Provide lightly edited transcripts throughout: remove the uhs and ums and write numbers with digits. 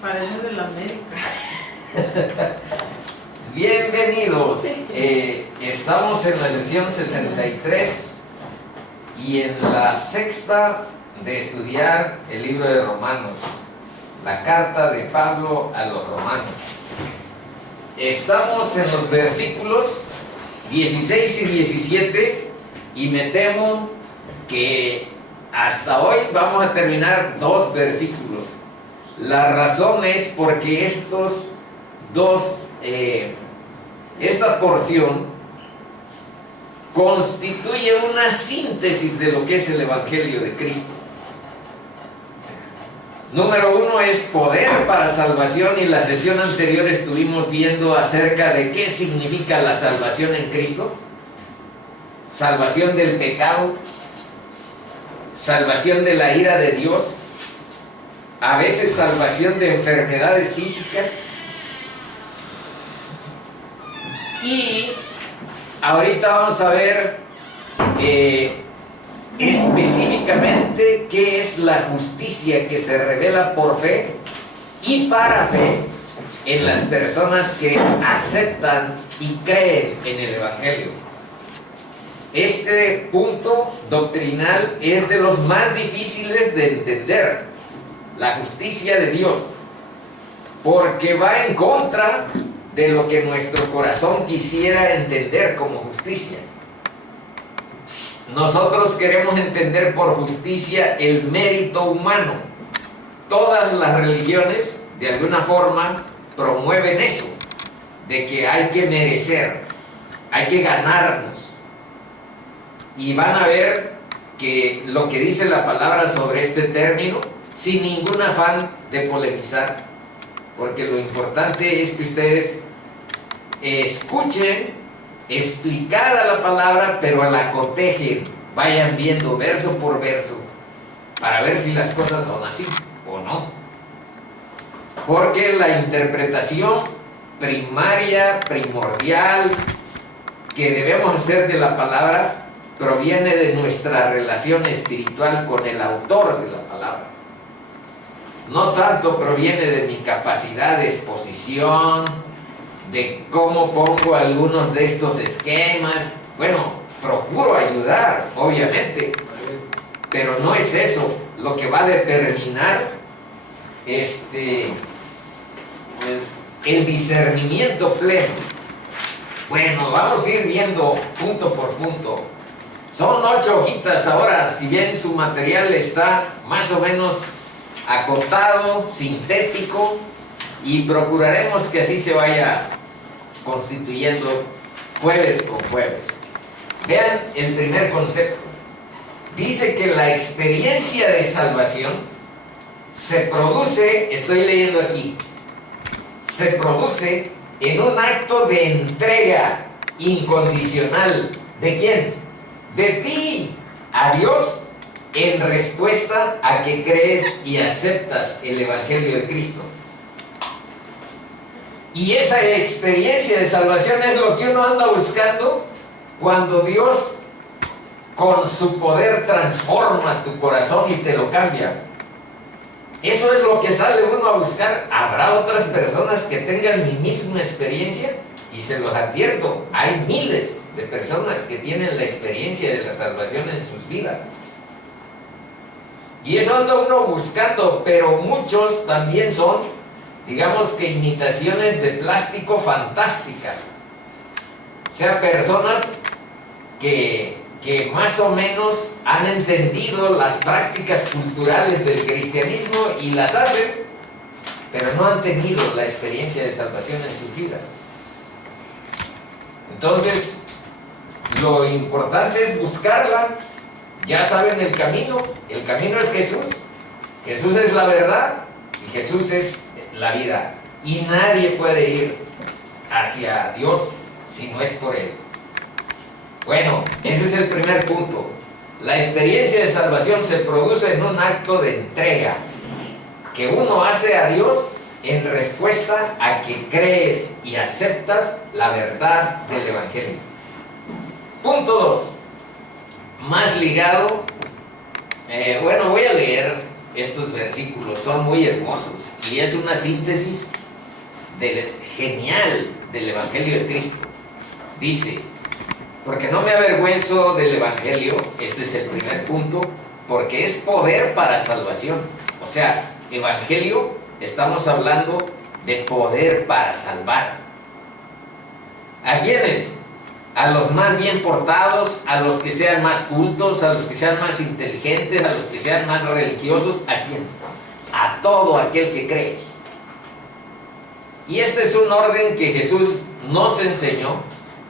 Parece de la América. Bienvenidos. Estamos en la lección 63 y en la sexta de estudiar el libro de Romanos, la carta de Pablo a los romanos. Estamos en los versículos 16 y 17 y me temo que hasta hoy vamos a terminar 2 versículos. La razón es porque esta porción constituye una síntesis de lo que es el Evangelio de Cristo. Número 1 es poder para salvación, y en la sesión anterior estuvimos viendo acerca de qué significa la salvación en Cristo. Salvación del pecado, salvación de la ira de Dios, a veces salvación de enfermedades físicas. Y ahorita vamos a ver específicamente qué es la justicia que se revela por fe y para fe en las personas que aceptan y creen en el Evangelio. Este punto doctrinal es de los más difíciles de entender, la justicia de Dios, porque va en contra de lo que nuestro corazón quisiera entender como justicia. Nosotros queremos entender por justicia el mérito humano. Todas las religiones, de alguna forma, promueven eso, de que hay que merecer, hay que ganarnos. Y van a ver que lo que dice la palabra sobre este término, sin ningún afán de polemizar, porque lo importante es que ustedes escuchen explicada la palabra, pero la cotejen, vayan viendo verso por verso, para ver si las cosas son así o no. Porque la interpretación primaria, primordial, que debemos hacer de la palabra, proviene de nuestra relación espiritual con el autor de la palabra. No tanto proviene de mi capacidad de exposición, de cómo pongo algunos de estos esquemas. Bueno, procuro ayudar, obviamente, pero no es eso lo que va a determinar el discernimiento pleno. Bueno, vamos a ir viendo punto por punto. Son 8 hojitas ahora, si bien su material está más o menos acotado, sintético, y procuraremos que así se vaya constituyendo jueves con jueves. Vean el primer concepto. Dice que la experiencia de salvación se produce, estoy leyendo aquí, se produce en un acto de entrega incondicional. ¿De quién? De ti a Dios, en respuesta a que crees y aceptas el Evangelio de Cristo. Y esa experiencia de salvación es lo que uno anda buscando cuando Dios con su poder transforma tu corazón y te lo cambia. Eso es lo que sale uno a buscar. Habrá otras personas que tengan mi misma experiencia, y se los advierto, hay miles de personas que tienen la experiencia de la salvación en sus vidas. Y eso anda uno buscando, pero muchos también son, digamos que, imitaciones de plástico fantásticas. O sea, personas que más o menos han entendido las prácticas culturales del cristianismo y las hacen, pero no han tenido la experiencia de salvación en sus vidas. Entonces, lo importante es buscarla. Ya saben el camino es Jesús. Jesús es la verdad y Jesús es la vida. Y nadie puede ir hacia Dios si no es por Él. Bueno, ese es el primer punto. La experiencia de salvación se produce en un acto de entrega que uno hace a Dios en respuesta a que crees y aceptas la verdad del Evangelio. Punto 2, más ligado, bueno, voy a leer estos versículos, son muy hermosos y es una síntesis genial del Evangelio de Cristo. Dice, porque no me avergüenzo del Evangelio, este es el primer punto, porque es poder para salvación. O sea, Evangelio, estamos hablando de poder para salvar. ¿A quiénes? A los más bien portados, a los que sean más cultos, a los que sean más inteligentes, a los que sean más religiosos. ¿A quién? A todo aquel que cree. Y este es un orden que Jesús nos enseñó,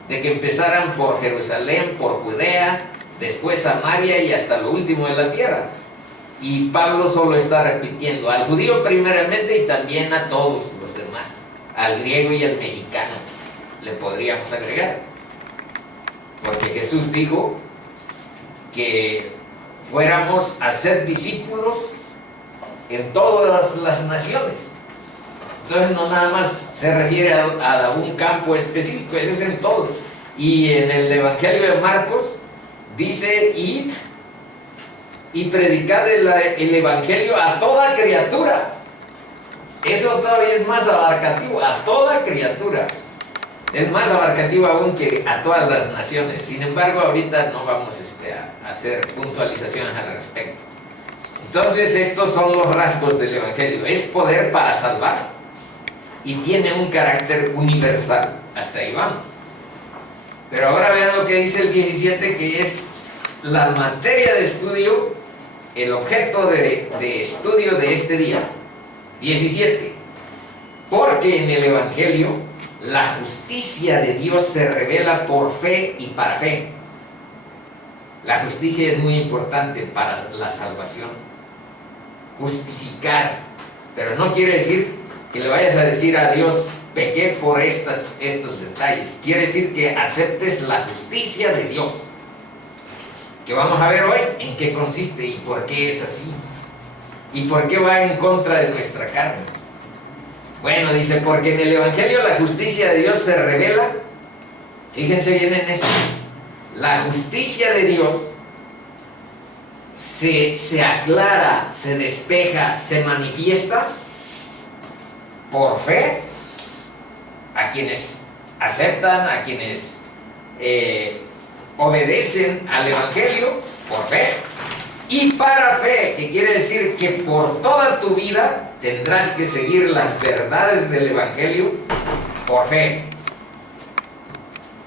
de que empezaran por Jerusalén, por Judea, después Samaria y hasta lo último de la tierra. Y Pablo solo está repitiendo al judío primeramente y también a todos los demás, al griego y al mexicano, le podríamos agregar. Porque Jesús dijo que fuéramos a ser discípulos en todas las naciones. Entonces no nada más se refiere a un campo específico, ese es en todos. Y en el Evangelio de Marcos dice, id y predicad el Evangelio a toda criatura. Eso todavía es más abarcativo, a toda criatura. Es más abarcativo aún que a todas las naciones. Sin embargo, ahorita no vamos a hacer puntualizaciones al respecto. Entonces, estos son los rasgos del Evangelio. Es poder para salvar y tiene un carácter universal. Hasta ahí vamos. Pero ahora vean lo que dice el 17, que es la materia de estudio, el objeto de estudio de este día. 17. Porque en el Evangelio la justicia de Dios se revela por fe y para fe. La justicia es muy importante para la salvación. Justificar. Pero no quiere decir que le vayas a decir a Dios, pequé por estos detalles. Quiere decir que aceptes la justicia de Dios. Que vamos a ver hoy en qué consiste y por qué es así. Y por qué va en contra de nuestra carne. Bueno, dice, porque en el Evangelio la justicia de Dios se revela. Fíjense bien en esto. La justicia de Dios se aclara, se despeja, se manifiesta por fe a quienes aceptan, a quienes obedecen al Evangelio, por fe, y para fe, que quiere decir que por toda tu vida tendrás que seguir las verdades del Evangelio por fe.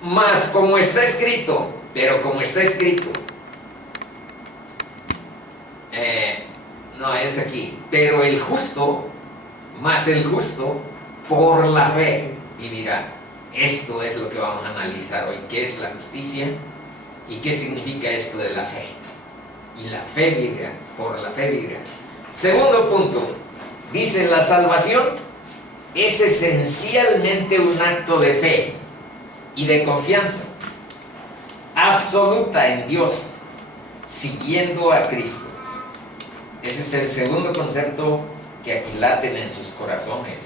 Mas como está escrito, pero como está escrito, no es aquí, pero el justo, más el justo, por la fe vivirá. Esto es lo que vamos a analizar hoy, qué es la justicia y qué significa esto de la fe. Y la fe vivirá, por la fe vivirá. Segundo punto, dice, la salvación es esencialmente un acto de fe y de confianza absoluta en Dios, siguiendo a Cristo. Ese es el segundo concepto que aquilaten en sus corazones.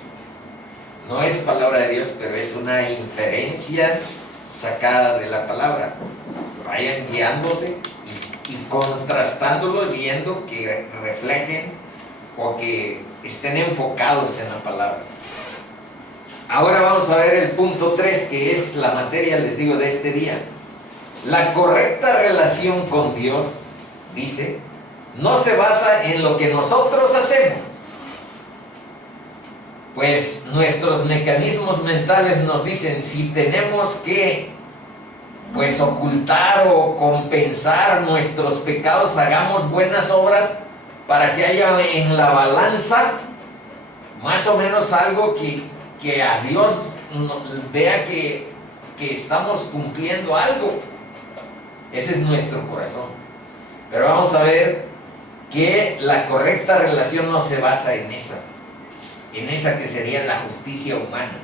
No es palabra de Dios, pero es una inferencia sacada de la palabra. Vayan guiándose y contrastándolo, viendo que reflejen o que estén enfocados en la palabra. Ahora vamos a ver el punto 3, que es la materia, les digo, de este día. La correcta relación con Dios, dice, no se basa en lo que nosotros hacemos, pues nuestros mecanismos mentales nos dicen, si tenemos que ocultar o compensar nuestros pecados, hagamos buenas obras para que haya en la balanza más o menos algo que a Dios vea que estamos cumpliendo algo. Ese es nuestro corazón. Pero vamos a ver que la correcta relación no se basa en esa que sería la justicia humana,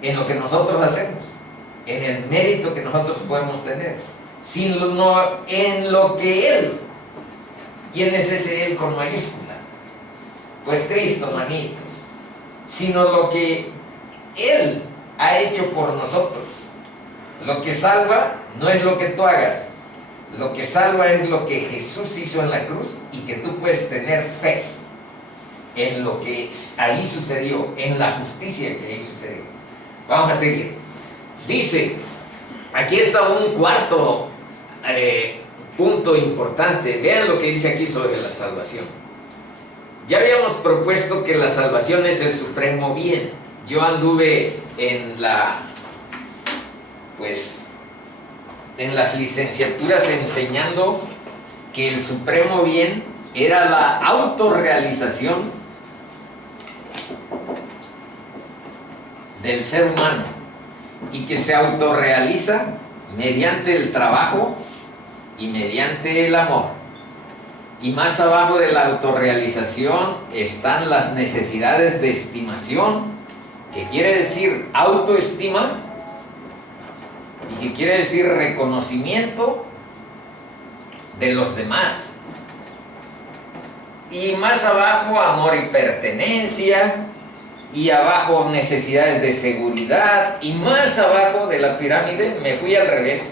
en lo que nosotros hacemos, en el mérito que nosotros podemos tener, sino en lo que Él. ¿Quién es ese Él con mayúscula? Pues Cristo, manitos. Sino lo que Él ha hecho por nosotros. Lo que salva no es lo que tú hagas. Lo que salva es lo que Jesús hizo en la cruz y que tú puedes tener fe en lo que ahí sucedió, en la justicia que ahí sucedió. Vamos a seguir. Dice, aquí está un cuarto punto importante. Vean lo que dice aquí sobre la salvación. Ya habíamos propuesto que la salvación es el supremo bien. Yo anduve en las licenciaturas enseñando que el supremo bien era la autorrealización del ser humano y que se autorrealiza mediante el trabajo y mediante el amor. Y más abajo de la autorrealización están las necesidades de estimación, que quiere decir autoestima y que quiere decir reconocimiento de los demás. Y más abajo amor y pertenencia, y abajo necesidades de seguridad, y más abajo de la pirámide, me fui al revés,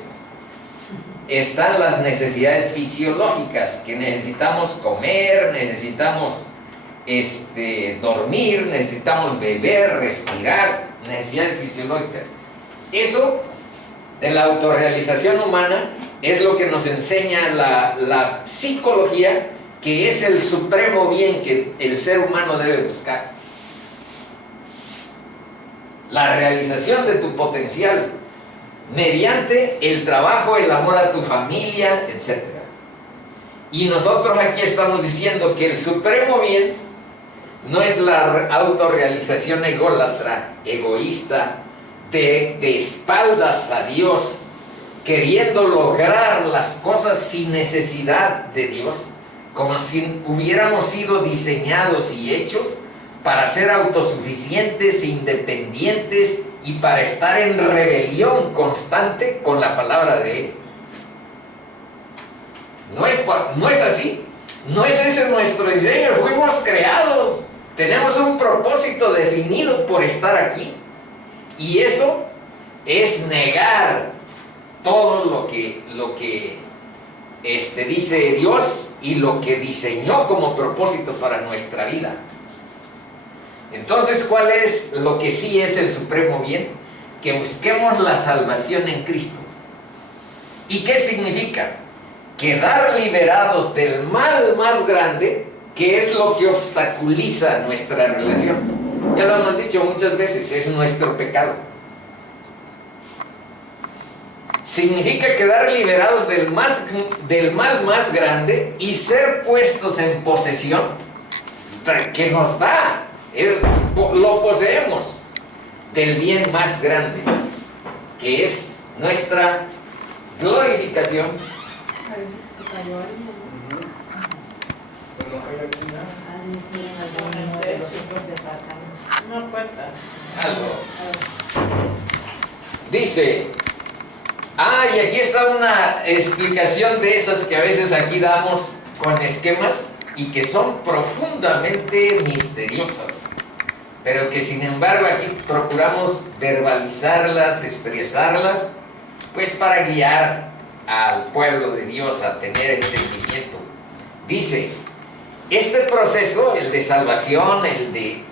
están las necesidades fisiológicas, que necesitamos comer, necesitamos dormir, necesitamos beber, respirar, necesidades fisiológicas. Eso de la autorrealización humana es lo que nos enseña la psicología, que es el supremo bien que el ser humano debe buscar. La realización de tu potencial mediante el trabajo, el amor a tu familia, etc. Y nosotros aquí estamos diciendo que el supremo bien no es la autorrealización ególatra, egoísta, de espaldas a Dios, queriendo lograr las cosas sin necesidad de Dios, como si hubiéramos sido diseñados y hechos para ser autosuficientes, independientes y para estar en rebelión constante con la palabra de Él. No es así. No es ese nuestro diseño. Fuimos creados. Tenemos un propósito definido por estar aquí. Y eso es negar todo lo que dice Dios y lo que diseñó como propósito para nuestra vida. Entonces, ¿cuál es lo que sí es el supremo bien? Que busquemos la salvación en Cristo. ¿Y qué significa? Quedar liberados del mal más grande, que es lo que obstaculiza nuestra relación. Ya lo hemos dicho muchas veces, es nuestro pecado. Significa quedar liberados del mal más grande y ser puestos en posesión, que nos da, lo poseemos, del bien más grande, que es nuestra glorificación. Parece que se cayó alguien, ¿no? Pero no cayó aquí nada. Una puerta. Algo. Dice, y aquí está una explicación de esas que a veces aquí damos con esquemas y que son profundamente misteriosas, pero que sin embargo aquí procuramos verbalizarlas, expresarlas, pues para guiar al pueblo de Dios a tener entendimiento. Dice, este proceso, el de salvación, el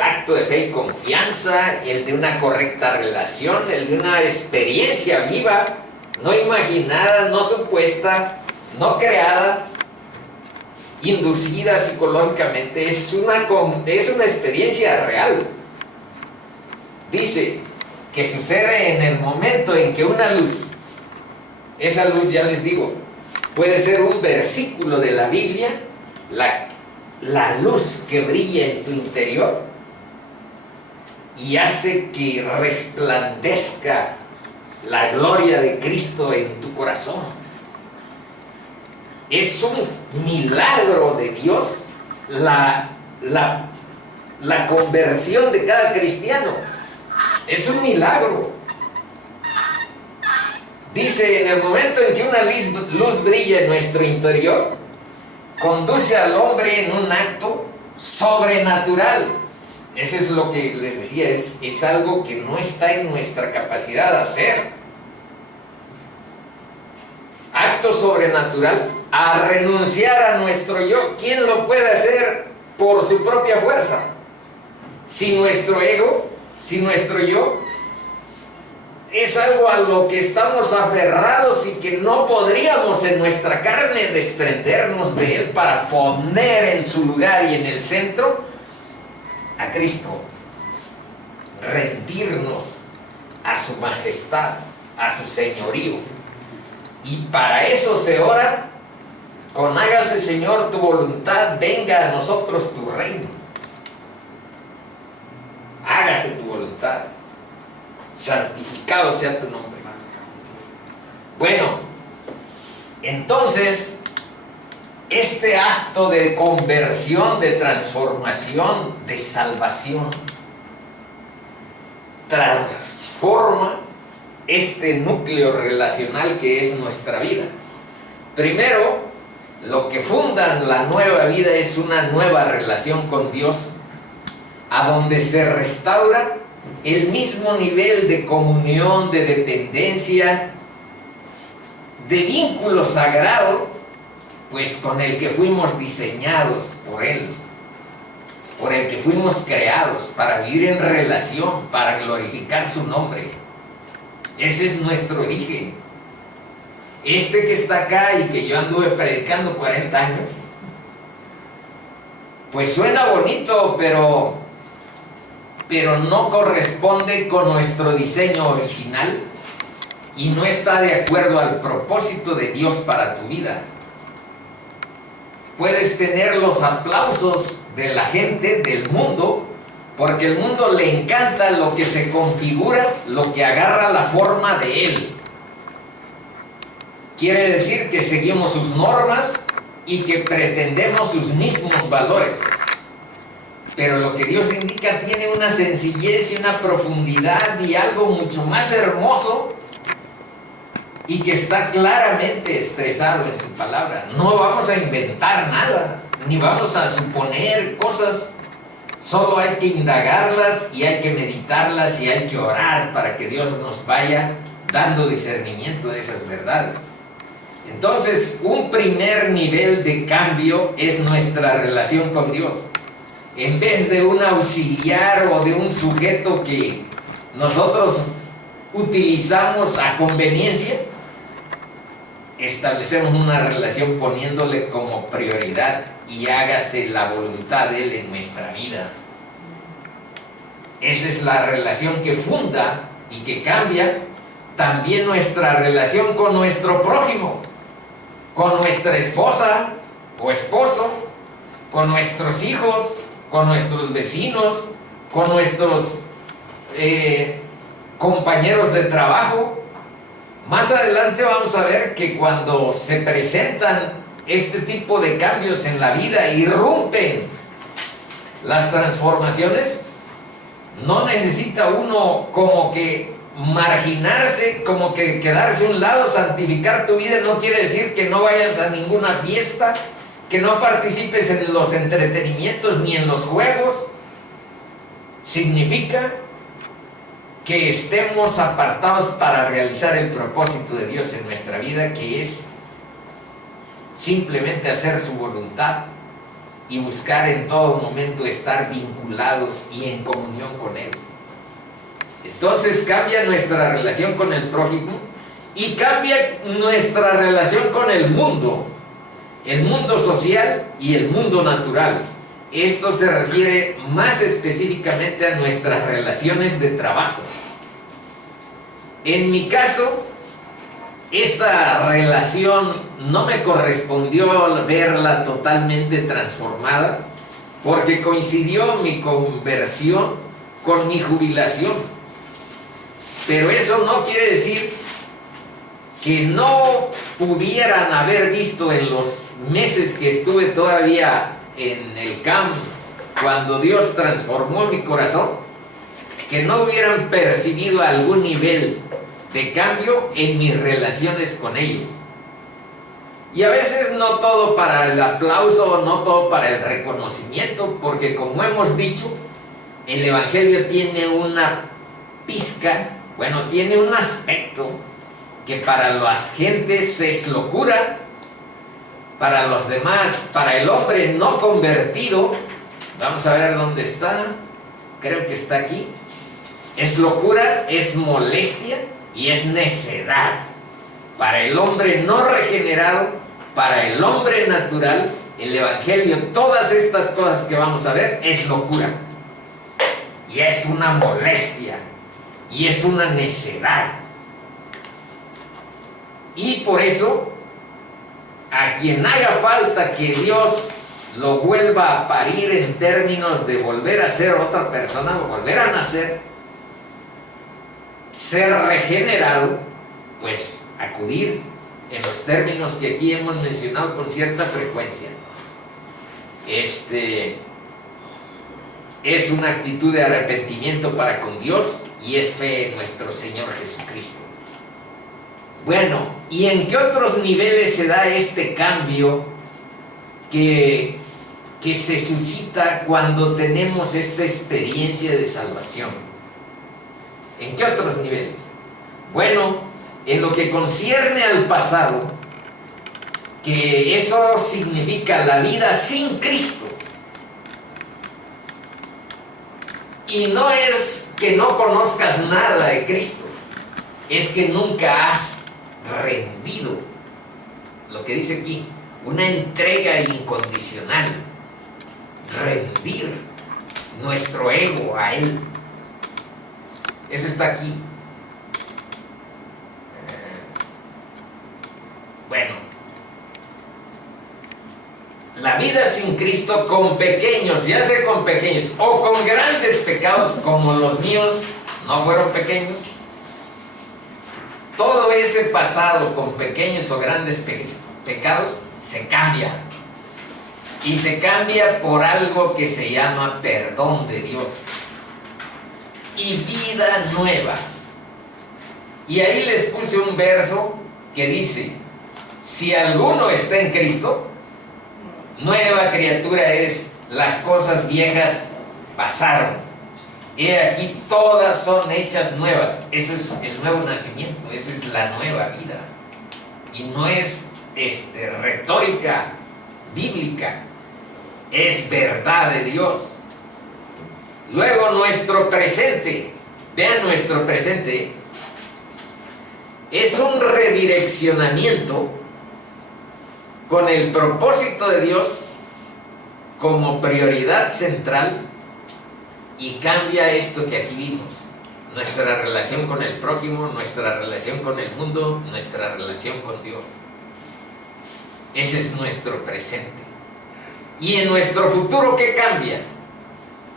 acto de fe y confianza, el de una correcta relación, el de una experiencia viva, no imaginada, no supuesta, no creada, inducida psicológicamente, es una experiencia real. Dice que sucede en el momento en que una luz, esa luz, ya les digo, puede ser un versículo de la Biblia, la luz que brilla en tu interior y hace que resplandezca la gloria de Cristo en tu corazón. Es un milagro de Dios la conversión de cada cristiano. Es un milagro. Dice, en el momento en que una luz brilla en nuestro interior, conduce al hombre en un acto sobrenatural. Eso es lo que les decía, es algo que no está en nuestra capacidad de hacer. acto sobrenatural, a renunciar a nuestro yo. ¿Quién lo puede hacer por su propia fuerza? Si nuestro ego, si nuestro yo es algo a lo que estamos aferrados y que no podríamos en nuestra carne desprendernos de él para poner en su lugar y en el centro a Cristo, rendirnos a su majestad, a su señorío. Y para eso se ora con hágase, Señor, tu voluntad, venga a nosotros tu reino. Hágase tu voluntad, santificado sea tu nombre. Bueno, entonces, este acto de conversión, de transformación, de salvación, transforma este núcleo relacional que es nuestra vida. Primero, lo que funda la nueva vida es una nueva relación con Dios, a donde se restaura el mismo nivel de comunión, de dependencia, de vínculo sagrado, pues con el que fuimos diseñados por Él, por el que fuimos creados para vivir en relación, para glorificar su nombre. Ese es nuestro origen. Este que está acá y que yo anduve predicando 40 años, pues suena bonito, pero no corresponde con nuestro diseño original y no está de acuerdo al propósito de Dios para tu vida. Puedes tener los aplausos de la gente, del mundo, porque el mundo le encanta lo que se configura, lo que agarra la forma de él. Quiere decir que seguimos sus normas y que pretendemos sus mismos valores. Pero lo que Dios indica tiene una sencillez y una profundidad y algo mucho más hermoso y que está claramente expresado en su palabra. No vamos a inventar nada, ni vamos a suponer cosas. Solo hay que indagarlas y hay que meditarlas y hay que orar para que Dios nos vaya dando discernimiento de esas verdades. Entonces, un primer nivel de cambio es nuestra relación con Dios. En vez de un auxiliar o de un sujeto que nosotros utilizamos a conveniencia, establecemos una relación poniéndole como prioridad y hágase la voluntad de Él en nuestra vida. Esa es la relación que funda y que cambia también nuestra relación con nuestro prójimo, con nuestra esposa o esposo, con nuestros hijos, con nuestros vecinos, con nuestros compañeros de trabajo. Más adelante vamos a ver que cuando se presentan este tipo de cambios en la vida, irrumpen las transformaciones, no necesita uno como que marginarse, como que quedarse a un lado. Santificar tu vida no quiere decir que no vayas a ninguna fiesta, que no participes en los entretenimientos ni en los juegos. Significa que estemos apartados para realizar el propósito de Dios en nuestra vida, que es simplemente hacer su voluntad y buscar en todo momento estar vinculados y en comunión con Él. Entonces cambia nuestra relación con el prójimo y cambia nuestra relación con el mundo social y el mundo natural. Esto se refiere más específicamente a nuestras relaciones de trabajo. En mi caso, esta relación no me correspondió verla totalmente transformada, porque coincidió mi conversión con mi jubilación. Pero eso no quiere decir que no pudieran haber visto en los meses que estuve todavía en el campo, cuando Dios transformó mi corazón, que no hubieran percibido algún nivel de cambio en mis relaciones con ellos. Y a veces no todo para el aplauso, no todo para el reconocimiento, porque como hemos dicho, el Evangelio tiene una pizca, tiene un aspecto que para las gentes es locura, para los demás, para el hombre no convertido, vamos a ver dónde está, creo que está aquí, es locura, es molestia y es necedad. Para el hombre no regenerado, para el hombre natural, el Evangelio, todas estas cosas que vamos a ver, es locura. Y es una molestia. Y es una necedad. Y por eso, a quien haga falta que Dios lo vuelva a parir en términos de volver a ser otra persona, volver a nacer, ser regenerado, pues acudir en los términos que aquí hemos mencionado con cierta frecuencia. Es una actitud de arrepentimiento para con Dios y es fe en nuestro Señor Jesucristo. Bueno, ¿y en qué otros niveles se da este cambio que se suscita cuando tenemos esta experiencia de salvación? ¿En qué otros niveles? Bueno, en lo que concierne al pasado, que eso significa la vida sin Cristo. Y no es que no conozcas nada de Cristo, es que nunca has rendido, lo que dice aquí, una entrega incondicional, rendir nuestro ego a Él. Eso está aquí. Bueno, la vida sin Cristo con pequeños, ya sea con pequeños o con grandes pecados como los míos, no fueron pequeños. Todo ese pasado con pequeños o grandes pecados se cambia. Y se cambia por algo que se llama perdón de Dios. Y vida nueva. Y ahí les puse un verso que dice: si alguno está en Cristo, nueva criatura es, las cosas viejas pasaron. He aquí todas son hechas nuevas. Eso es el nuevo nacimiento, esa es la nueva vida. Y no es retórica bíblica, es verdad de Dios. Luego nuestro presente, vean nuestro presente, es un redireccionamiento con el propósito de Dios como prioridad central, y cambia esto que aquí vimos: nuestra relación con el prójimo, nuestra relación con el mundo, nuestra relación con Dios. Ese es nuestro presente. Y en nuestro futuro, ¿qué cambia?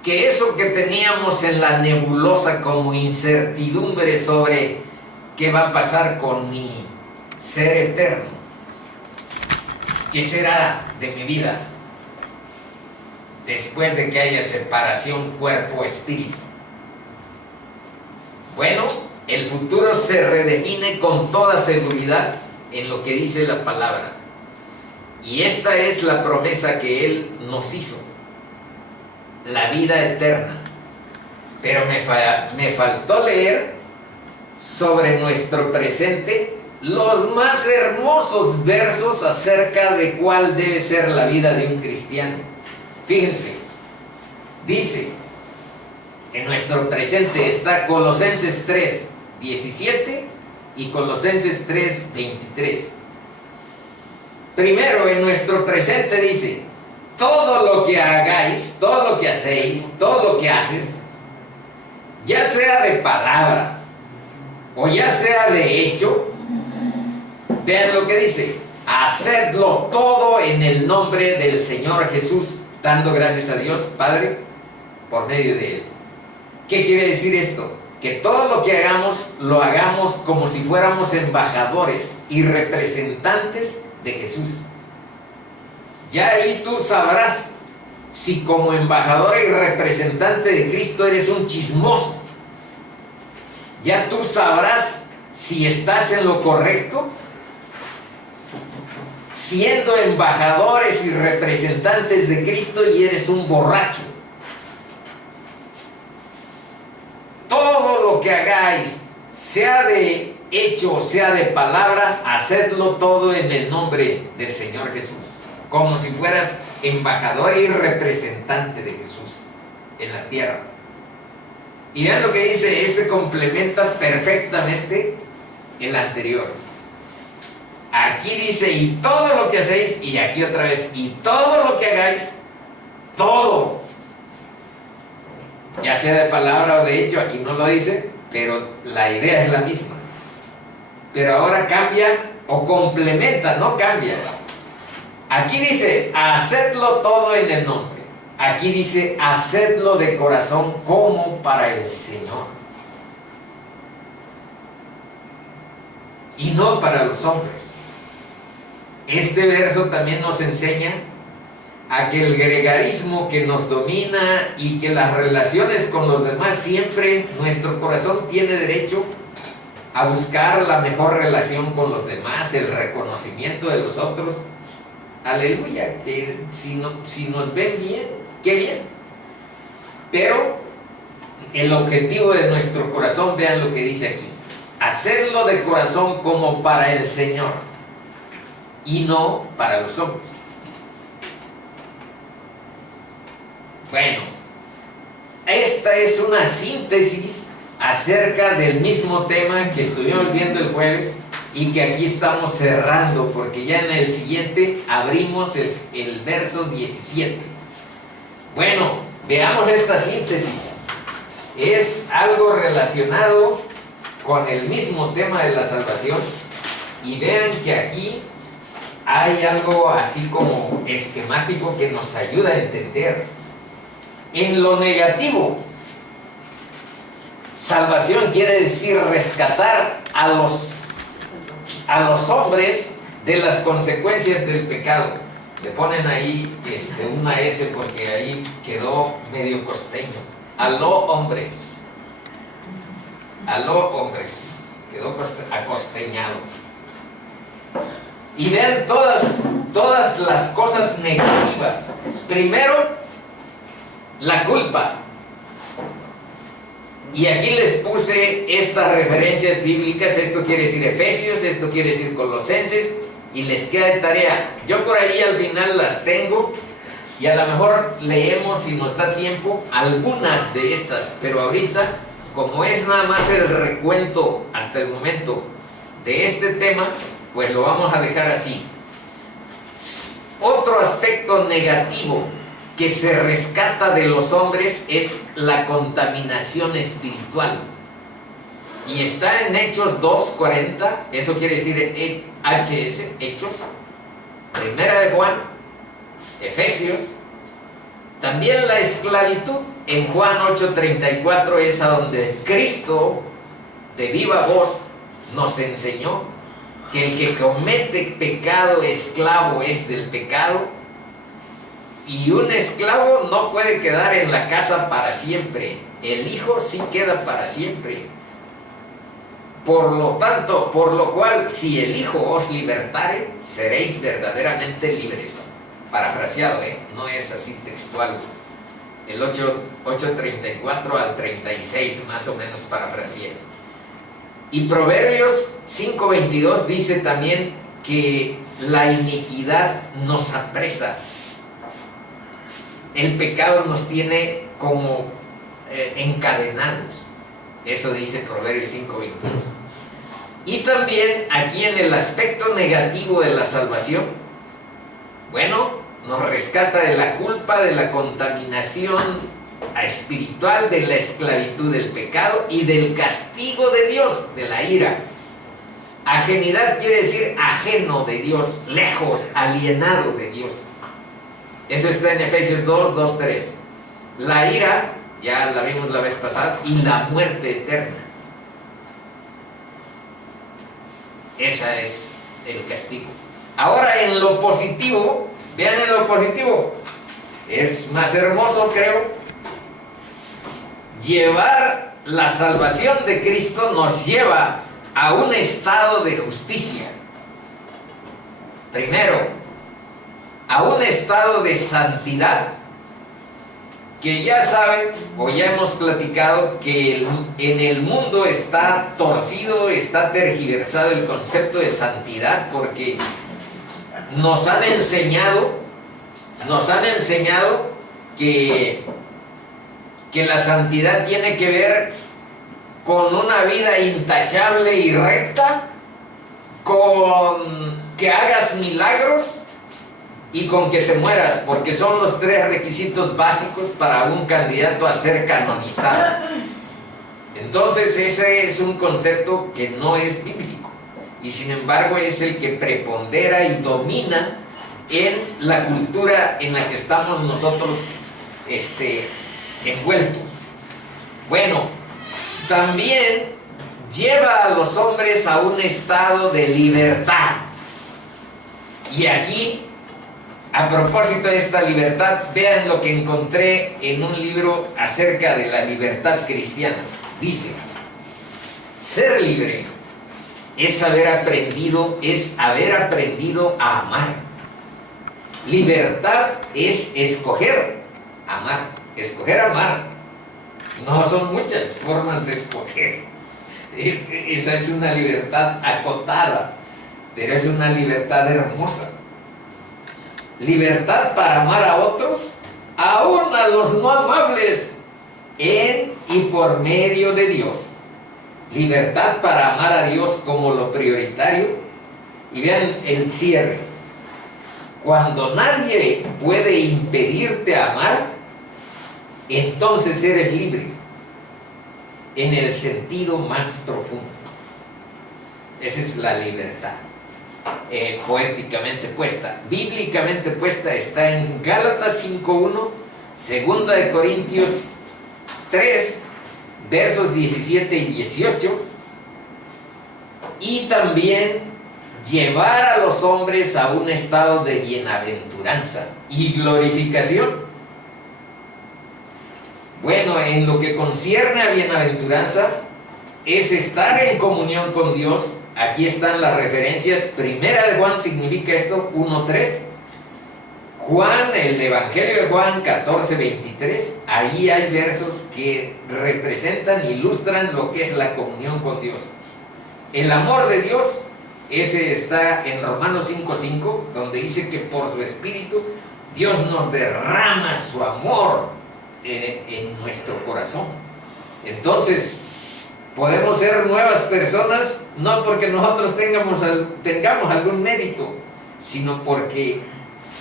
Que eso que teníamos en la nebulosa como incertidumbre sobre qué va a pasar con mi ser eterno, ¿qué será de mi vida después de que haya separación cuerpo-espíritu? Bueno, el futuro se redefine con toda seguridad en lo que dice la palabra. Y esta es la promesa que Él nos hizo: la vida eterna. Pero me faltó leer sobre nuestro presente los más hermosos versos acerca de cuál debe ser la vida de un cristiano. Fíjense, dice, en nuestro presente está Colosenses 3:17 y Colosenses 3:23. Primero, en nuestro presente dice: todo lo que hagáis, todo lo que hacéis, todo lo que haces, ya sea de palabra o ya sea de hecho, vean lo que dice: hacedlo todo en el nombre del Señor Jesús, dando gracias a Dios Padre por medio de Él. ¿Qué quiere decir esto? Que todo lo que hagamos, lo hagamos como si fuéramos embajadores y representantes de Jesús. Ya ahí tú sabrás si como embajador y representante de Cristo eres un chismoso. Ya tú sabrás si estás en lo correcto, siendo embajadores y representantes de Cristo, y eres un borracho. Todo lo que hagáis, sea de hecho, sea de palabra, hacedlo todo en el nombre del Señor Jesús, como si fueras embajador y representante de Jesús en la tierra. Y vean lo que dice, este complementa perfectamente el anterior. Aquí dice, y todo lo que hacéis, y aquí otra vez, y todo lo que hagáis, todo, ya sea de palabra o de hecho, aquí no lo dice, pero la idea es la misma. Pero ahora cambia o complementa, no cambia. Aquí dice, hacedlo todo en el nombre. Aquí dice, hacedlo de corazón como para el Señor. Y no para los hombres. Este verso también nos enseña a que el gregarismo que nos domina y que las relaciones con los demás, siempre nuestro corazón tiene derecho a buscar la mejor relación con los demás, el reconocimiento de los otros. Aleluya, que si nos ven bien, qué bien. Pero el objetivo de nuestro corazón, vean lo que dice aquí: hacerlo de corazón como para el Señor y no para los hombres. Bueno, esta es una síntesis acerca del mismo tema que estuvimos viendo el jueves y que aquí estamos cerrando, porque ya en el siguiente abrimos el verso 17. Bueno, veamos esta síntesis. Es algo relacionado con el mismo tema de la salvación, y vean que aquí hay algo así como esquemático que nos ayuda a entender. En lo negativo, salvación quiere decir rescatar a los hombres de las consecuencias del pecado. Le ponen ahí una S porque ahí quedó medio costeño. Aló hombres. Aló hombres. Quedó acosteñado. Y vean todas las cosas negativas. Primero, la culpa. Y aquí les puse estas referencias bíblicas. Esto quiere decir Efesios, esto quiere decir Colosenses, y les queda de tarea. Yo por ahí al final las tengo, y a lo mejor leemos, si nos da tiempo, algunas de estas, pero ahorita, como es nada más el recuento hasta el momento de este tema, pues lo vamos a dejar así. Otro aspecto negativo que se rescata de los hombres es la contaminación espiritual. Y está en Hechos 2:40, eso quiere decir HS, Hechos, Primera de Juan, Efesios. También la esclavitud, en Juan 8:34, es a donde Cristo de viva voz nos enseñó que el que comete pecado, esclavo es del pecado. Y un esclavo no puede quedar en la casa para siempre. El hijo sí queda para siempre. Por lo tanto, por lo cual, si el hijo os libertare, seréis verdaderamente libres. Parafraseado, no es así textual. El 8:34 al 36, más o menos parafraseado. Y Proverbios 5:22 dice también que la iniquidad nos apresa. El pecado nos tiene como encadenados. Eso dice Proverbios 5:22. Y también aquí en el aspecto negativo de la salvación, bueno, nos rescata de la culpa, de la contaminación espiritual, de la esclavitud del pecado y del castigo de Dios, de la ira. Ajenidad quiere decir ajeno de Dios, lejos, alienado de Dios. Eso está en Efesios 2:3. La ira, ya la vimos la vez pasada, y la muerte eterna. Esa es el castigo. Ahora en lo positivo, vean en lo positivo. Es más hermoso, creo. Llevar la salvación de Cristo nos lleva a un estado de justicia. Primero, a un estado de santidad que ya saben o ya hemos platicado que en el mundo está torcido, está tergiversado el concepto de santidad, porque nos han enseñado que la santidad tiene que ver con una vida intachable y recta, con que hagas milagros y con que te mueras, porque son los 3 requisitos básicos para un candidato a ser canonizado. Entonces ese es un concepto que no es bíblico, y sin embargo es el que prepondera y domina en la cultura en la que estamos nosotros envueltos. Bueno, también lleva a los hombres a un estado de libertad. Y aquí, a propósito de esta libertad, vean lo que encontré en un libro acerca de la libertad cristiana. Dice: ser libre es haber aprendido a amar. Libertad es escoger amar. Escoger amar. No son muchas formas de escoger. Esa es una libertad acotada, pero es una libertad hermosa. Libertad para amar a otros, aún a los no amables, en y por medio de Dios. Libertad para amar a Dios como lo prioritario. Y vean el cierre: cuando nadie puede impedirte amar, entonces eres libre, en el sentido más profundo. Esa es la libertad, poéticamente puesta. Bíblicamente puesta está en Gálatas 5:1, 2 de Corintios 3, versos 17 y 18, y también llevar a los hombres a un estado de bienaventuranza y glorificación. Bueno, en lo que concierne a bienaventuranza, es estar en comunión con Dios. Aquí están las referencias. Primera de Juan significa esto, 1:3. Juan, el Evangelio de Juan 14:23. Ahí hay versos que representan, ilustran lo que es la comunión con Dios. El amor de Dios, ese está en Romanos 5:5, donde dice que por su Espíritu Dios nos derrama su amor en nuestro corazón. Entonces podemos ser nuevas personas, no porque nosotros tengamos algún mérito, sino porque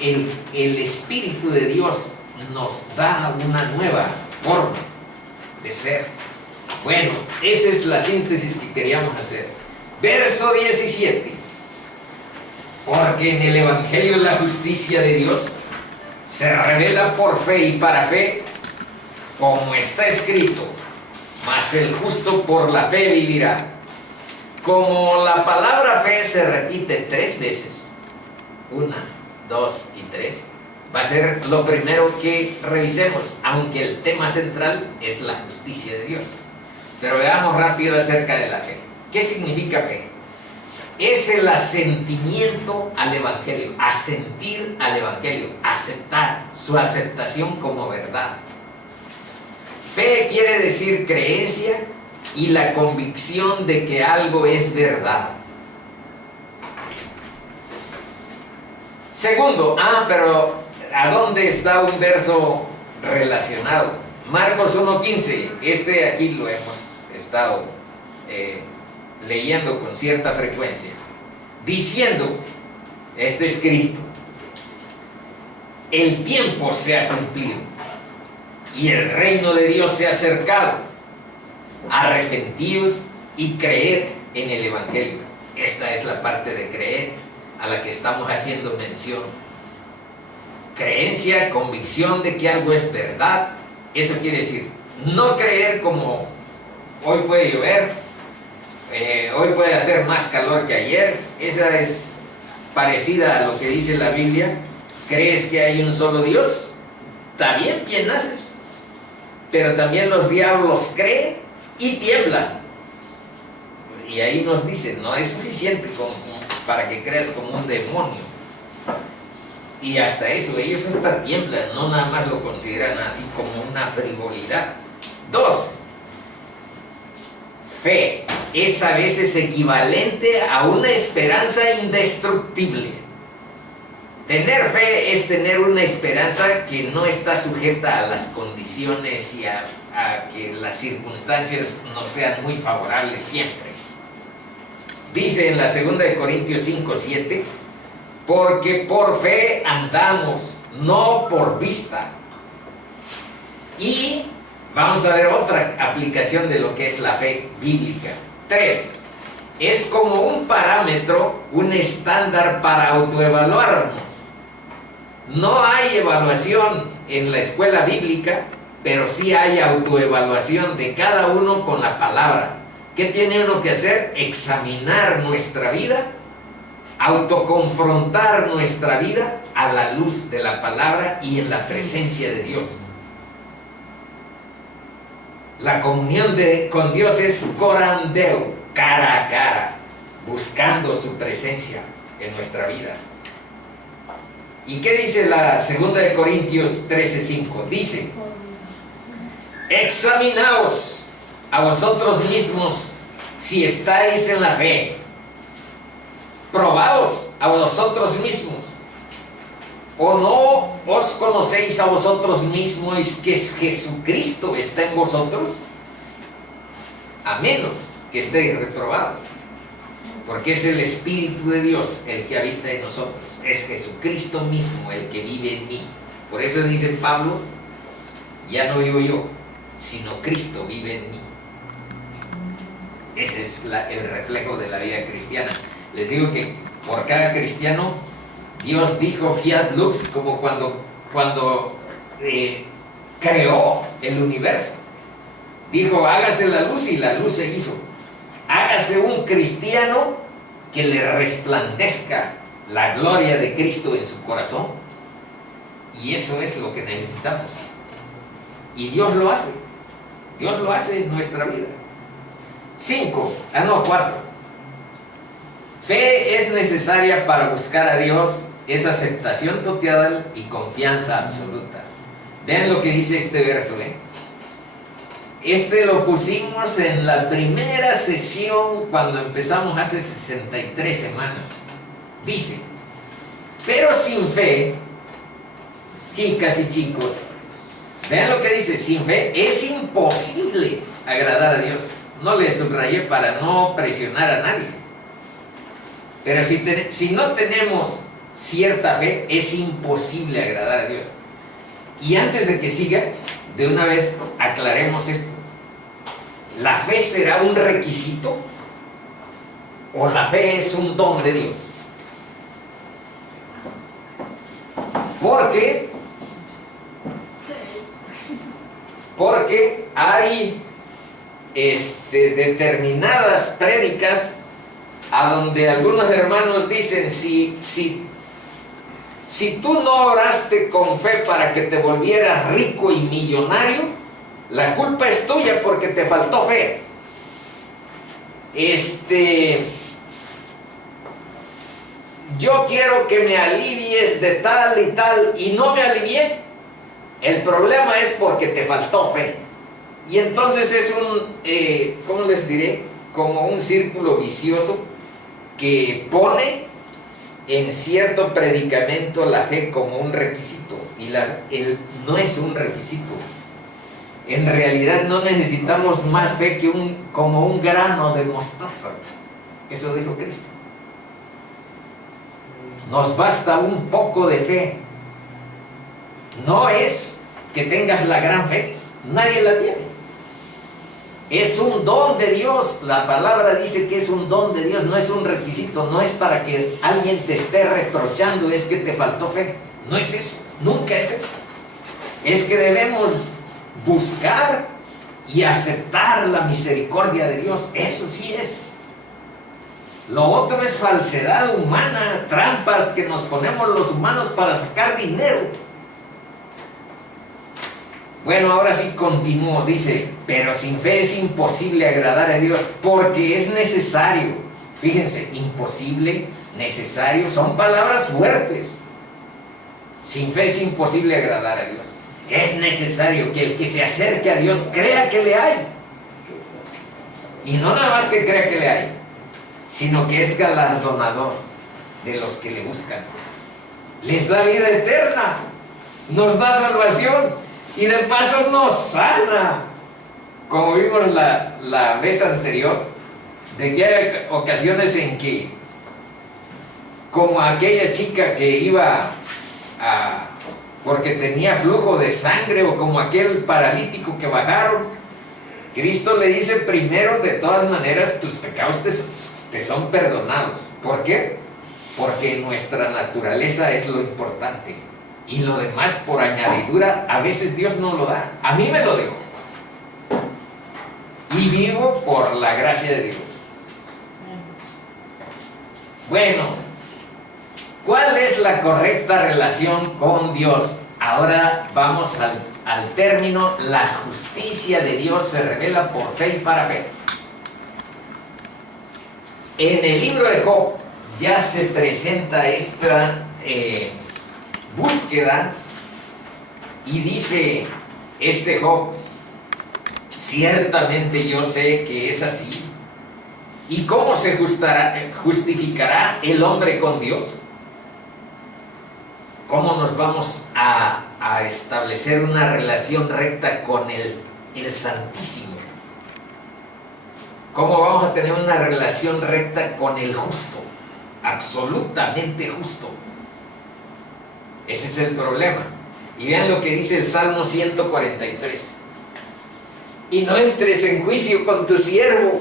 el Espíritu de Dios nos da una nueva forma de ser. Bueno, esa es la síntesis que queríamos hacer. Verso 17: porque en el Evangelio la justicia de Dios se revela por fe y para fe, como está escrito: mas el justo por la fe vivirá. Como la palabra fe se repite 3 veces, 1, 2 y 3, va a ser lo primero que revisemos, aunque el tema central es la justicia de Dios. Pero veamos rápido acerca de la fe. ¿Qué significa fe? Es el asentimiento al Evangelio, asentir al Evangelio, aceptar, su aceptación como verdad. Fe quiere decir creencia y la convicción de que algo es verdad. Segundo, pero ¿a dónde está un verso relacionado? Marcos 1:15, aquí lo hemos estado leyendo con cierta frecuencia, diciendo, este es Cristo: el tiempo se ha cumplido y el reino de Dios se ha acercado. Arrepentíos y creed en el Evangelio. Esta es la parte de creer a la que estamos haciendo mención. Creencia, convicción de que algo es verdad. Eso quiere decir, no creer como hoy puede llover, hoy puede hacer más calor que ayer. Esa es parecida a lo que dice la Biblia. ¿Crees que hay un solo Dios? Está bien, bien haces. Pero también los diablos creen y tiemblan. Y ahí nos dicen, no es suficiente para que creas como un demonio. Y hasta eso, ellos hasta tiemblan, no nada más lo consideran así como una frivolidad. 2. Fe es a veces equivalente a una esperanza indestructible. Tener fe es tener una esperanza que no está sujeta a las condiciones y a que las circunstancias no sean muy favorables siempre. Dice en la 2 de Corintios 5:7, porque por fe andamos, no por vista. Y vamos a ver otra aplicación de lo que es la fe bíblica. 3. Es como un parámetro, un estándar para autoevaluarnos. No hay evaluación en la escuela bíblica, pero sí hay autoevaluación de cada uno con la palabra. ¿Qué tiene uno que hacer? Examinar nuestra vida, autoconfrontar nuestra vida a la luz de la palabra y en la presencia de Dios. La comunión con Dios es coram Deo, cara a cara, buscando su presencia en nuestra vida. ¿Y qué dice la 2 de Corintios 13:5? Dice, examinaos a vosotros mismos si estáis en la fe. Probaos a vosotros mismos. ¿O no os conocéis a vosotros mismos que Jesucristo está en vosotros? A menos que estéis reprobados. Porque es el Espíritu de Dios el que habita en nosotros. Es Jesucristo mismo el que vive en mí. Por eso dice Pablo, ya no vivo yo, sino Cristo vive en mí. Ese es el reflejo de la vida cristiana. Les digo que por cada cristiano, Dios dijo fiat lux, como cuando creó el universo. Dijo, hágase la luz, y la luz se hizo. Hágase un cristiano que le resplandezca la gloria de Cristo en su corazón. Y eso es lo que necesitamos. Y Dios lo hace. Dios lo hace en nuestra vida. 4. Fe es necesaria para buscar a Dios, es aceptación total y confianza absoluta. Vean lo que dice este verso, Este lo pusimos en la primera sesión cuando empezamos hace 63 semanas. Dice, pero sin fe, chicas y chicos, vean lo que dice, sin fe es imposible agradar a Dios. No le subrayé para no presionar a nadie. Pero si no tenemos cierta fe, es imposible agradar a Dios. Y antes de que siga, de una vez aclaremos esto. ¿La fe será un requisito? ¿O la fe es un don de Dios? Porque hay determinadas prédicas a donde algunos hermanos dicen, si tú no oraste con fe para que te volvieras rico y millonario, la culpa es tuya porque te faltó fe. Yo quiero que me alivies de tal y tal, y no me alivié. El problema es porque te faltó fe. Y entonces es ¿cómo les diré? Como un círculo vicioso que pone en cierto predicamento la fe como un requisito. Y no es un requisito. En realidad no necesitamos más fe que como un grano de mostaza. Eso dijo Cristo. Nos basta un poco de fe. No es que tengas la gran fe. Nadie la tiene. Es un don de Dios. La palabra dice que es un don de Dios, no es un requisito. No es para que alguien te esté reprochando, es que te faltó fe. No es eso, nunca es eso. Es que debemos buscar y aceptar la misericordia de Dios. Eso sí es. Lo otro es falsedad humana, trampas que nos ponemos los humanos para sacar dinero. Bueno, ahora sí continúo, dice, pero sin fe es imposible agradar a Dios, porque es necesario. Fíjense, imposible, necesario, son palabras fuertes. Sin fe es imposible agradar a Dios. Es necesario que el que se acerque a Dios crea que le hay. Y no nada más que crea que le hay, sino que es galardonador de los que le buscan. Les da vida eterna, nos da salvación y de paso nos sana. Como vimos la vez anterior, de que hay ocasiones en que, como aquella chica que iba porque tenía flujo de sangre, o como aquel paralítico que bajaron, Cristo le dice primero, de todas maneras, tus pecados te son perdonados. ¿Por qué? Porque nuestra naturaleza es lo importante, y lo demás por añadidura a veces Dios no lo da. A mí me lo dio, y vivo por la gracia de Dios. Bueno, ¿cuál es la correcta relación con Dios? Ahora vamos al término: la justicia de Dios se revela por fe y para fe. En el libro de Job ya se presenta esta búsqueda, y dice este Job: ciertamente yo sé que es así. ¿Y cómo se justificará el hombre con Dios? ¿Cómo nos vamos a establecer una relación recta con el Santísimo? ¿Cómo vamos a tener una relación recta con el justo? Absolutamente justo. Ese es el problema. Y vean lo que dice el Salmo 143. Y no entres en juicio con tu siervo,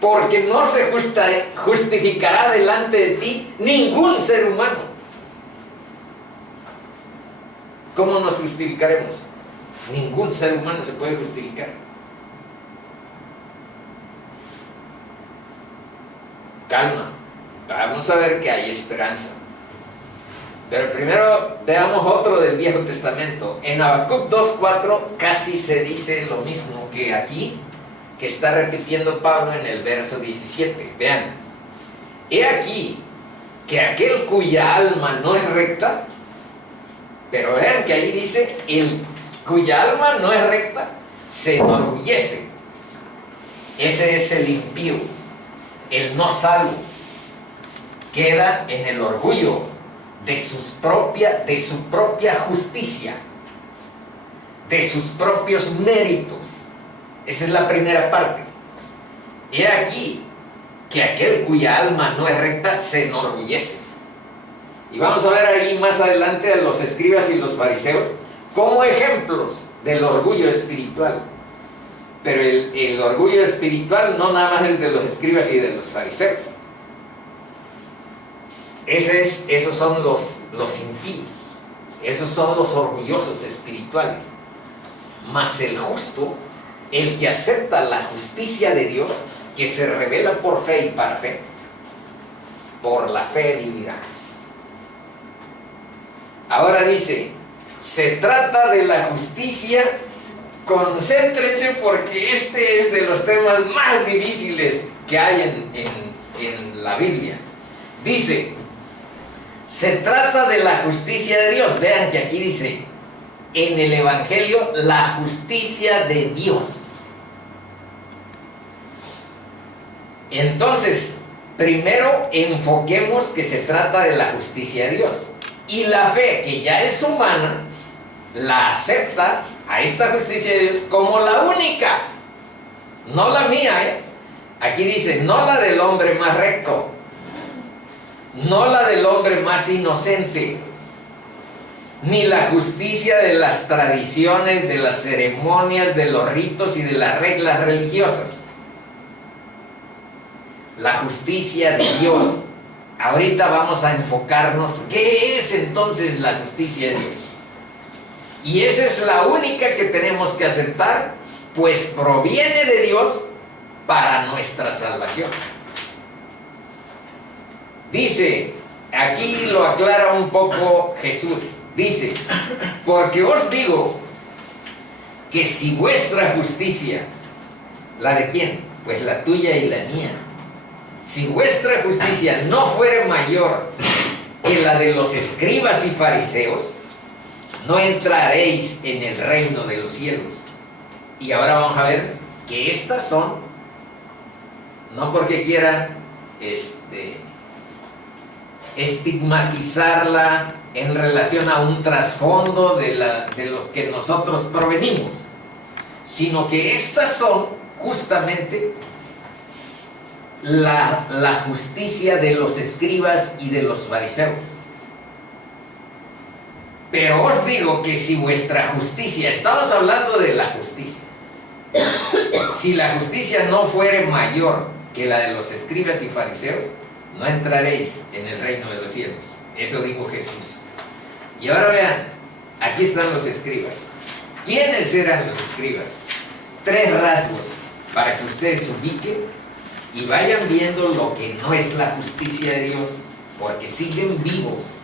porque no se justificará delante de ti ningún ser humano. ¿Cómo nos justificaremos? Ningún ser humano se puede justificar. Calma, vamos a ver que hay esperanza. Pero primero veamos otro del Viejo Testamento. En Habacuc 2:4 casi se dice lo mismo que aquí, que está repitiendo Pablo en el verso 17. Vean: he aquí que aquel cuya alma no es recta, pero vean que ahí dice: el cuya alma no es recta se enorgullece. Ese es el impío, el no salvo. Queda en el orgullo de su propia justicia, de sus propios méritos. Esa es la primera parte. He aquí que aquel cuya alma no es recta se enorgullece. Y vamos a ver ahí más adelante a los escribas y los fariseos como ejemplos del orgullo espiritual. Pero el orgullo espiritual no nada más es de los escribas y de los fariseos. Esos son los impíos. Esos son los orgullosos espirituales. Mas el justo, el que acepta la justicia de Dios, que se revela por fe y para fe, por la fe vivirá. Ahora dice: se trata de la justicia. Concéntrense, porque este es de los temas más difíciles que hay en la Biblia. Dice: se trata de la justicia de Dios. Vean que aquí dice en el Evangelio la justicia de Dios. Entonces, primero enfoquemos que se trata de la justicia de Dios. Y la fe, que ya es humana, la acepta a esta justicia de Dios como la única. No la mía, Aquí dice: no la del hombre más recto, no la del hombre más inocente, ni la justicia de las tradiciones, de las ceremonias, de los ritos y de las reglas religiosas. La justicia de Dios. Ahorita vamos a enfocarnos qué es entonces la justicia de Dios. Y esa es la única que tenemos que aceptar, pues proviene de Dios para nuestra salvación. Dice, aquí lo aclara un poco Jesús. Dice: porque os digo que si vuestra justicia, ¿la de quién? Pues la tuya y la mía. Si vuestra justicia no fuere mayor que la de los escribas y fariseos, no entraréis en el reino de los cielos. Y ahora vamos a ver que estas son, no porque quieran estigmatizarla en relación a un trasfondo de lo que nosotros provenimos, sino que estas son justamente la justicia de los escribas y de los fariseos. Pero os digo que si vuestra justicia, estamos hablando de la justicia, si la justicia no fuere mayor que la de los escribas y fariseos, no entraréis en el reino de los cielos. Eso dijo Jesús. Y ahora vean, aquí están los escribas. ¿Quiénes eran los escribas? 3 rasgos para que ustedes se ubiquen y vayan viendo lo que no es la justicia de Dios, porque siguen vivos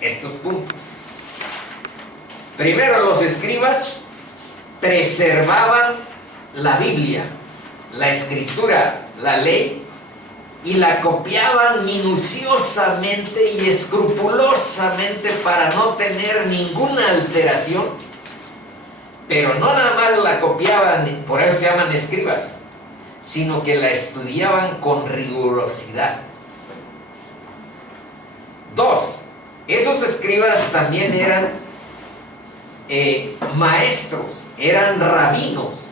estos puntos. Primero, los escribas preservaban la Biblia, la escritura, la ley, y la copiaban minuciosamente y escrupulosamente para no tener ninguna alteración. Pero no nada más la copiaban, por eso se llaman escribas, sino que la estudiaban con rigurosidad. 2, esos escribas también eran maestros, eran rabinos,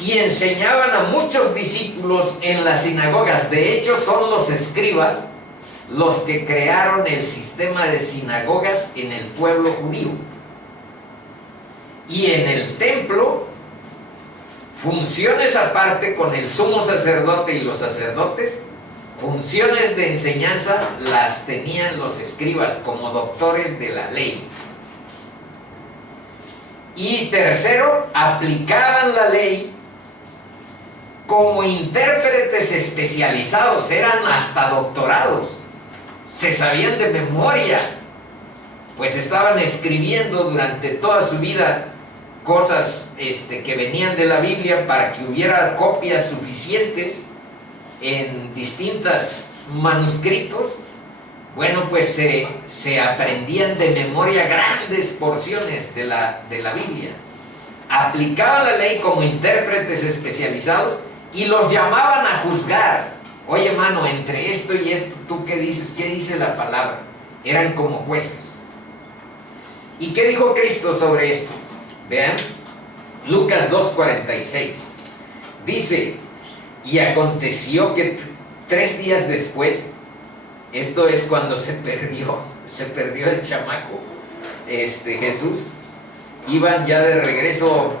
y enseñaban a muchos discípulos en las sinagogas. De hecho, son los escribas los que crearon el sistema de sinagogas en el pueblo judío. Y en el templo, funciones aparte con el sumo sacerdote y los sacerdotes, funciones de enseñanza las tenían los escribas como doctores de la ley. Y tercero, aplicaban la ley como intérpretes especializados, eran hasta doctorados, se sabían de memoria, pues estaban escribiendo durante toda su vida cosas que venían de la Biblia para que hubiera copias suficientes en distintos manuscritos. Bueno, pues se aprendían de memoria grandes porciones de la Biblia. Aplicaban la ley como intérpretes especializados y los llamaban a juzgar. Oye, hermano, entre esto y esto, ¿tú qué dices? ¿Qué dice la palabra? Eran como jueces. ¿Y qué dijo Cristo sobre estos? Vean, Lucas 2:46. Dice, y aconteció que 3 días después, esto es cuando se perdió el chamaco, Jesús, iban ya de regreso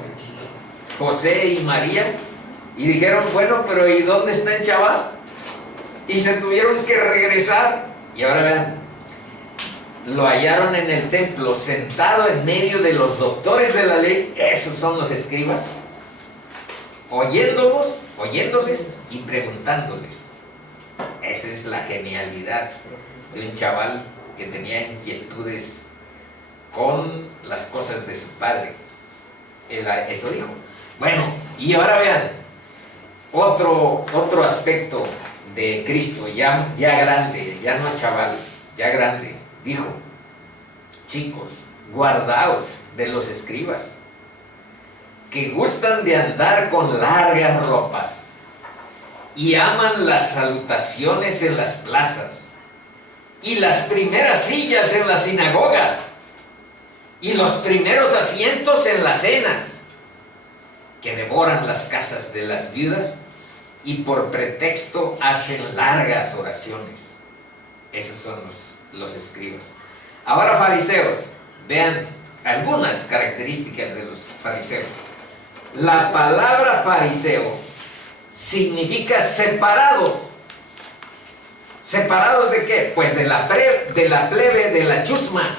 José y María, y dijeron, bueno, pero ¿y dónde está el chaval? Y se tuvieron que regresar, y ahora vean, lo hallaron en el templo, sentado en medio de los doctores de la ley, esos son los escribas, oyéndoles y preguntándoles. Esa es la genialidad de un chaval que tenía inquietudes con las cosas de su padre. Eso dijo. Bueno, y ahora vean, otro aspecto de Cristo, ya grande, ya no chaval, ya grande, dijo, chicos, guardaos de los escribas, que gustan de andar con largas ropas y aman las salutaciones en las plazas y las primeras sillas en las sinagogas y los primeros asientos en las cenas, que devoran las casas de las viudas y por pretexto hacen largas oraciones. Esos son los escribas. Ahora, fariseos, vean algunas características de los fariseos. La palabra fariseo significa separados. ¿Separados de qué? Pues de la plebe, de la chusma.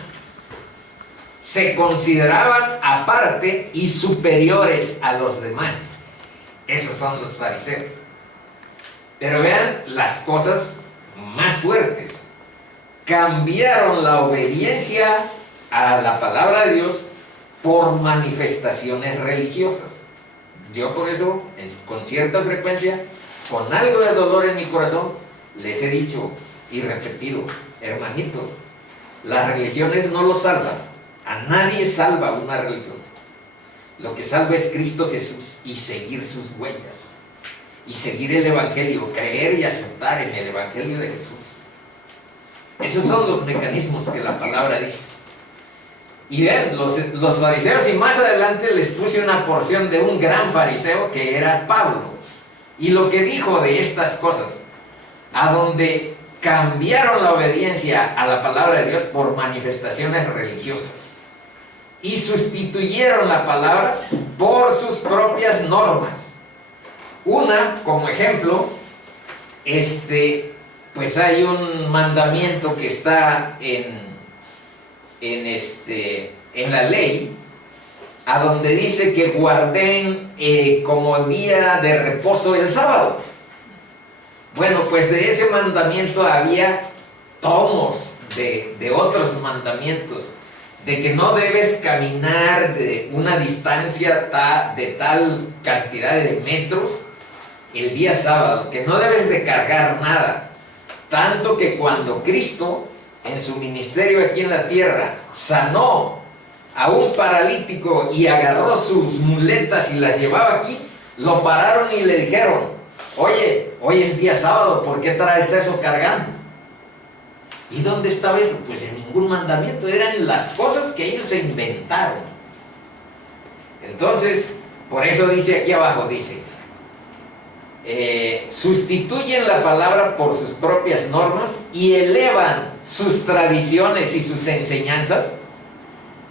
Se consideraban aparte y superiores a los demás. Esos son los fariseos. Pero vean las cosas más fuertes. Cambiaron la obediencia a la palabra de Dios por manifestaciones religiosas. Yo por eso, con cierta frecuencia, con algo de dolor en mi corazón, les he dicho, y repetido, hermanitos, las religiones no lo salvan. A nadie salva una religión. Lo que salva es Cristo Jesús y seguir sus huellas. Y seguir el Evangelio, creer y aceptar en el Evangelio de Jesús. Esos son los mecanismos que la palabra dice. Y ven, los fariseos, y más adelante les puse una porción de un gran fariseo que era Pablo. Y lo que dijo de estas cosas, a donde cambiaron la obediencia a la palabra de Dios por manifestaciones religiosas. Y sustituyeron la palabra por sus propias normas. Una, como ejemplo, pues hay un mandamiento que está en la ley, a donde dice que guarden como día de reposo el sábado. Bueno, pues de ese mandamiento había tomos de otros mandamientos, de que no debes caminar de una distancia de tal cantidad de metros el día sábado, que no debes de cargar nada, tanto que cuando Cristo en su ministerio aquí en la tierra sanó a un paralítico y agarró sus muletas y las llevaba aquí, lo pararon y le dijeron: oye, hoy es día sábado, ¿por qué traes eso cargando? ¿Y dónde estaba eso? Pues en ningún mandamiento, eran las cosas que ellos se inventaron. Entonces, por eso dice aquí abajo, dice, sustituyen la palabra por sus propias normas y elevan sus tradiciones y sus enseñanzas.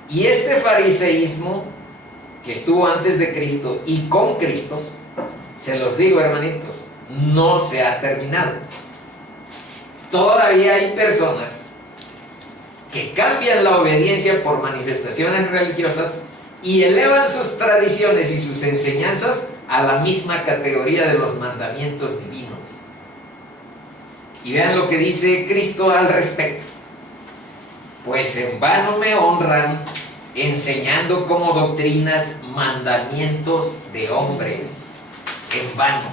Y este fariseísmo que estuvo antes de Cristo y con Cristo, se los digo, hermanitos, no se ha terminado. Todavía hay personas que cambian la obediencia por manifestaciones religiosas y elevan sus tradiciones y sus enseñanzas a la misma categoría de los mandamientos divinos. Y vean lo que dice Cristo al respecto. Pues en vano me honran, enseñando como doctrinas mandamientos de hombres. En vano,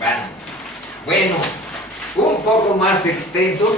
vano. Bueno, un poco más extensos